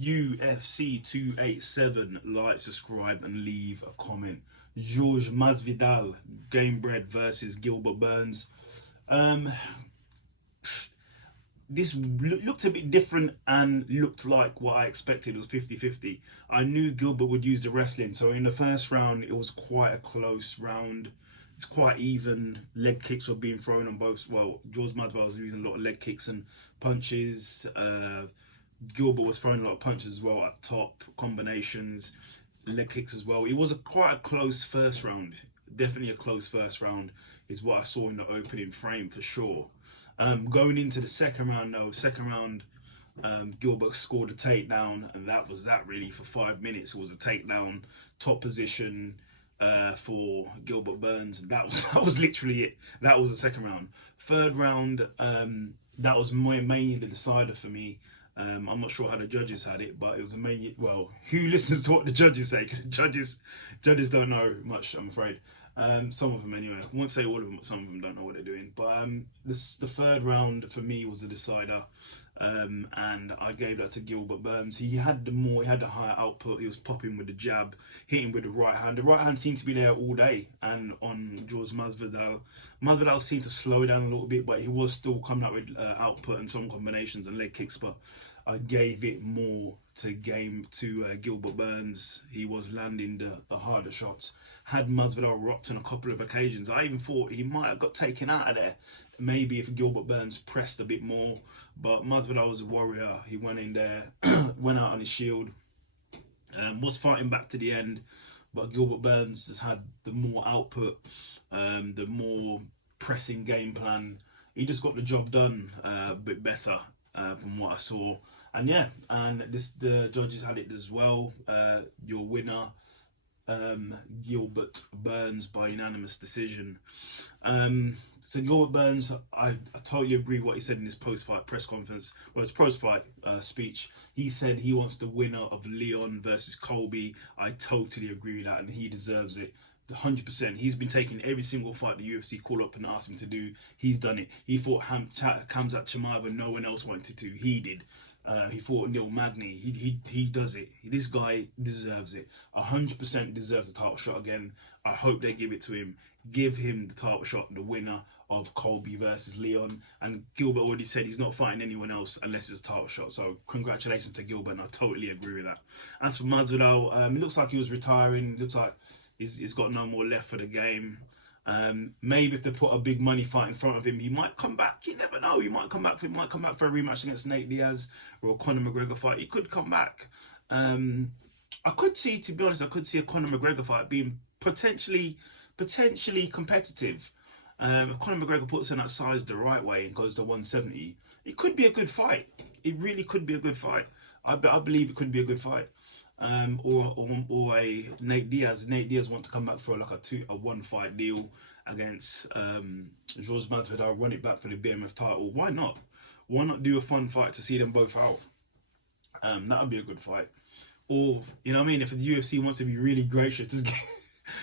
UFC 287, like, subscribe, and leave a comment. Jorge Masvidal, Gamebred versus Gilbert Burns. This looked a bit different and looked like what I expected. It was 50-50. I knew Gilbert would use the wrestling, so in the first round it was quite a close round. It's quite even. Leg kicks were being thrown on both. Well, Jorge Masvidal was using a lot of leg kicks and punches. Gilbert was throwing a lot of punches as well at top, combinations, leg kicks as well. It was quite a close first round. Definitely a close first round is what I saw in the opening frame for sure. Going into the second round though, Gilbert scored a takedown, and that was that really for 5 minutes. It was a takedown, top position for Gilbert Burns. That was literally it. That was the second round. Third round, that was mainly the decider for me. I'm not sure how the judges had it, but it was mainly, well, who listens to what the judges say? Judges don't know much, I'm afraid. Some of them anyway. I won't say all of them, but some of them don't know what they're doing. But the third round for me was the decider, and I gave that to Gilbert Burns. He had the higher output. He was popping with the jab, hitting with the right hand. The right hand seemed to be there all day, and on Jorge Masvidal seemed to slow down a little bit, but he was still coming up with output and some combinations and leg kicks. But I gave it more to Gilbert Burns. He was landing the harder shots. Had Masvidal rocked on a couple of occasions, I even thought he might have got taken out of there. Maybe if Gilbert Burns pressed a bit more, but Masvidal was a warrior. He went in there, went out on his shield, was fighting back to the end, but Gilbert Burns just had the more output, the more pressing game plan. He just got the job done a bit better from what I saw. And yeah, and the judges had it as well. Your winner, Gilbert Burns, by unanimous decision. So Gilbert Burns, I totally agree what he said in his post-fight press conference, well, his post-fight speech. He said he wants the winner of Leon versus Colby. I totally agree with that, and he deserves it. 100%. He's been taking every single fight the UFC call up and asked him to do. He's done it. He fought Khamzat Chimaev, no one else wanted to. He did. He fought Neil Magny. He does it. This guy deserves it. 100% deserves the title shot again. I hope they give it to him. Give him the title shot, the winner of Colby versus Leon. And Gilbert already said he's not fighting anyone else unless it's a title shot. So congratulations to Gilbert, and I totally agree with that. As for Masvidal, it looks like he was retiring. It looks like he's got no more left for the game. Maybe if they put a big money fight in front of him, he might come back. You never know. He might come back for a rematch against Nate Diaz or a Conor McGregor fight. He could come back. I could see, to be honest, a Conor McGregor fight being potentially competitive. If Conor McGregor puts in that size the right way and goes to 170, it could be a good fight. It really could be a good fight. I believe it could be a good fight. Or a Nate Diaz. Nate Diaz want to come back for like a one fight deal against Jorge Masvidal, run it back for the BMF title. Why not? Why not do a fun fight to see them both out? That would be a good fight. Or, you know what I mean, if the UFC wants to be really gracious,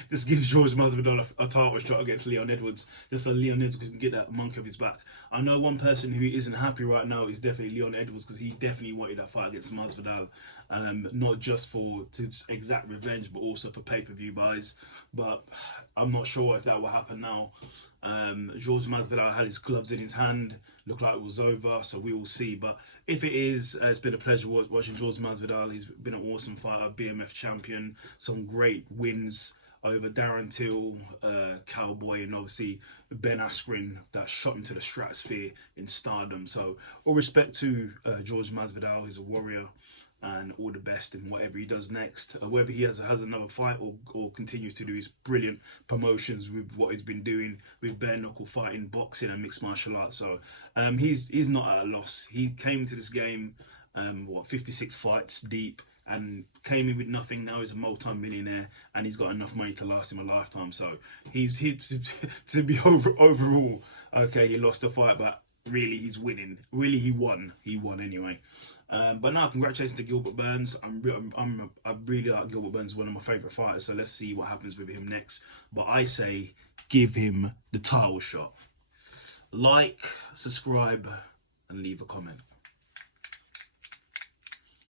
just give Jorge Masvidal a title shot against Leon Edwards, just so Leon Edwards can get that monkey off his back. I know one person who isn't happy right now is definitely Leon Edwards, because he definitely wanted that fight against Masvidal, not just to exact revenge, but also for pay-per-view buys. But I'm not sure if that will happen now. Jorge Masvidal had his gloves in his hand, looked like it was over, so we will see. But if it is, it's been a pleasure watching Jorge Masvidal. He's been an awesome fighter, BMF champion, some great wins over Darren Till, Cowboy, and obviously Ben Askren, that shot into the stratosphere in stardom. So all respect to Jorge Masvidal. He's a warrior, and all the best in whatever he does next. Whether he has another fight or continues to do his brilliant promotions with what he's been doing with bare knuckle fighting, boxing, and mixed martial arts. So he's not at a loss. He came to this game 56 fights deep, and came in with nothing. Now he's a multi-millionaire, and he's got enough money to last him a lifetime. So he's here to be overall okay. He lost the fight, but really he's winning. Really he won. He won anyway. But now, congratulations to Gilbert Burns. I really like Gilbert Burns, one of my favourite fighters. So let's see what happens with him next. But I say, give him the title shot. Like, subscribe, and leave a comment.